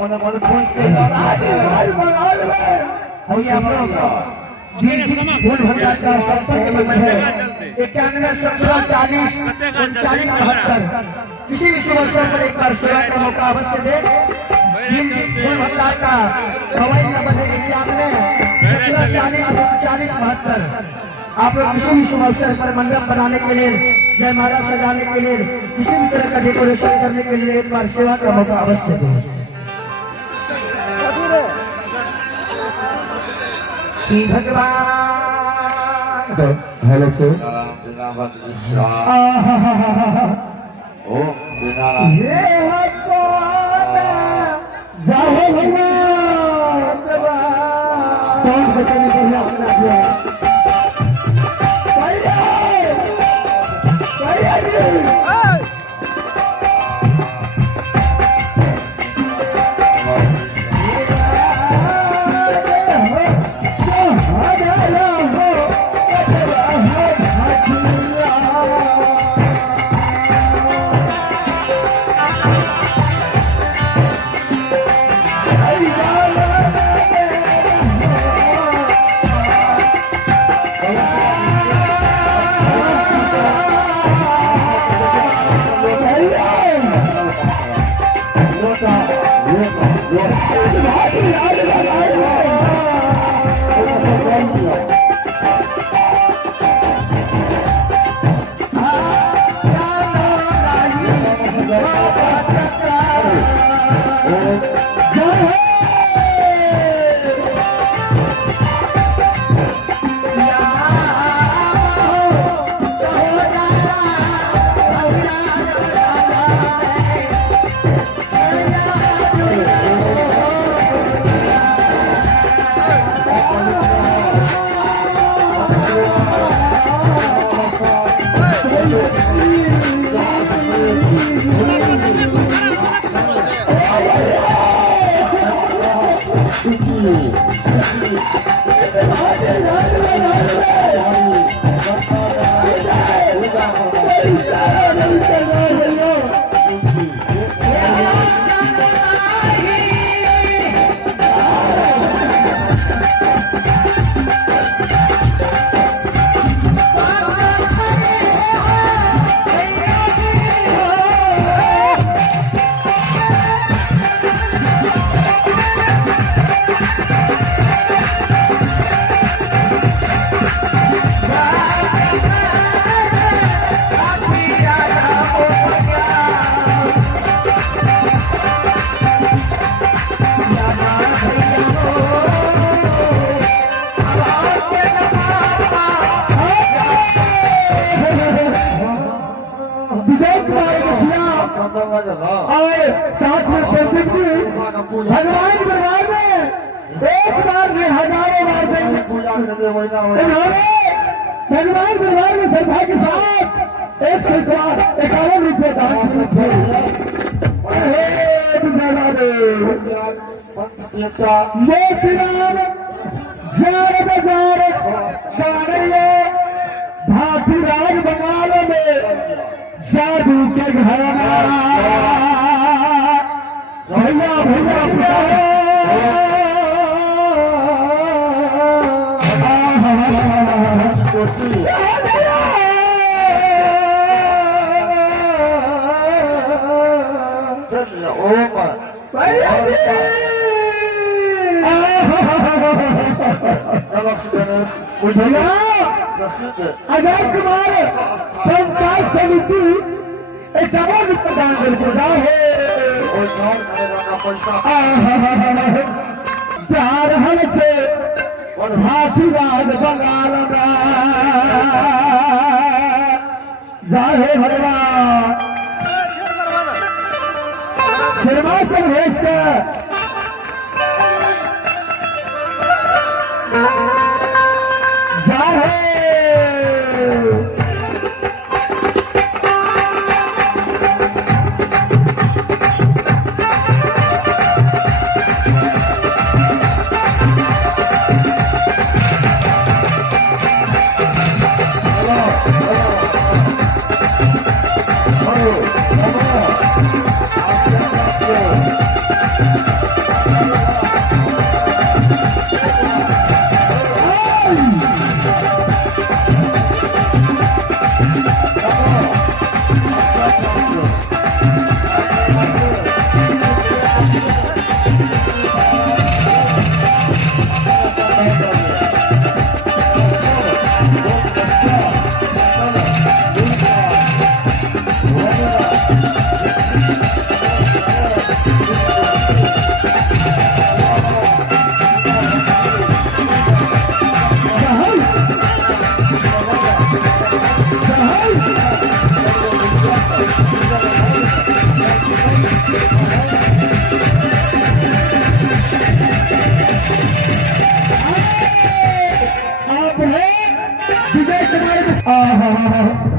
मन मन पूछते भैया हम लोग फूल भंडार का संपर्क नंबर है 9117403972। किसी भी शुभ अवसर पर एक बार सेवा का मौका अवश्य दे। फूल भंडार का मोबाइल नंबर है 9117403972। आप लोग किसी भी शुभ अवसर पर मंडप बनाने के लिए, जयमाला सजाने के लिए, किसी भी तरह का डेकोरेशन करने के लिए एक बार सेवा का मौका अवश्य दें। भगवान हेलो सर ये जाओ और साथ में प्रदीप जी भगवान दरबार में एक बार में हजारों बार पूजा भगवान दरबार में श्रद्धा के साथ 151 रुपये दान भातीराज बंगाल में जादू के घर भैया भैया आजाद कुमार पंचायत समिति 51 रुपये दान करके जाओ प्यार हमसे भातीराज बंगाल जाहे भगवान शर्मा संघेश का Oh, आहा